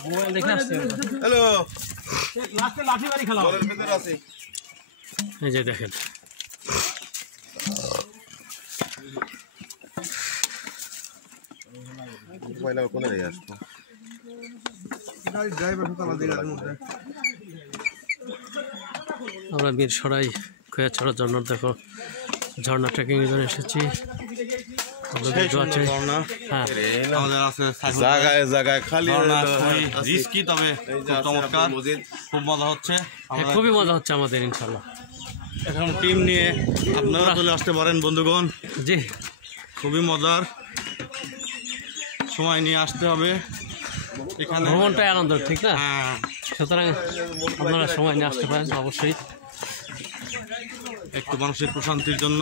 hello লাস্টে লাঠি বাড়ি খেলা বলের ভিতরে আছে এই যে দেখেন পয়লা কোনে রে আসতো গাড়ি ড্রাইভার তালা দিয়ে মধ্যে আমরা মিরসরাই খোয়াছড়ার জন্য দেখো ঝর্ণা ট্রেকিং এর জন্য এসেছি জায়গায় খালি রিস্কি তবে চমৎকার খুব মজা হচ্ছে খুবই মজা হচ্ছে আমাদের ইনশাল্লাহ এখন টিম নিয়ে আপনারা চলে আসতে পারেন বন্ধুগণ জি খুবই মজার সময় নিয়ে আসতে হবে এখানে ভ্রমণটাই আনন্দ ঠিক না হ্যাঁ সুতরাং আপনারা সময় নিয়ে আসতে পারেন অবশ্যই একটু মানসিক প্রশান্তির জন্য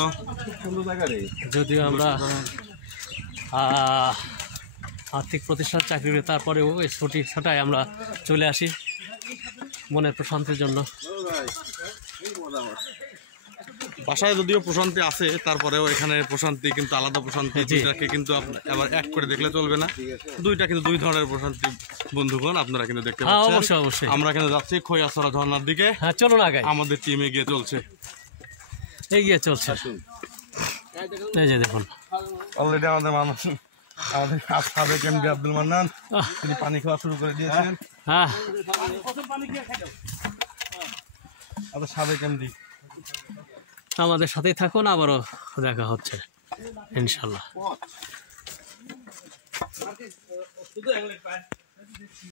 যদিও আমরা আর্থিক প্রতিষ্ঠান চাকরি করি তারপরেও এই ছুটায় আমরা চলে আসি মনের প্রশান্তির জন্য বাসায় যদিও প্রশান্তি আছে তারপরেও এখানে প্রশান্তি কিন্তু আলাদা প্রশান্তি দুইটাকে কিন্তু আবার এক করে দেখলে চলবে না দুইটা কিন্তু দুই ধরনের প্রশান্তি বন্ধুগণ আপনারা কিন্তু দেখতে পাচ্ছেন অবশ্যই অবশ্যই আমরা কিন্তু যাচ্ছি খৈয়াছড়া ঝর্ণার দিকে হ্যাঁ চলুন আগে আমাদের টিম এগিয়ে চলছে এগিয়ে চলছে এই যে দেখুন অলরেডি আমাদের মানুষ আমাদের সাবেক এমডি আব্দুল মান্নান তিনি পানি খাওয়া শুরু করে দিয়েছেন হ্যাঁ আমাদের সাবেক এমডি আমাদের সাথেই থাকুন আবারও দেখা হচ্ছে ইনশাল্লাহ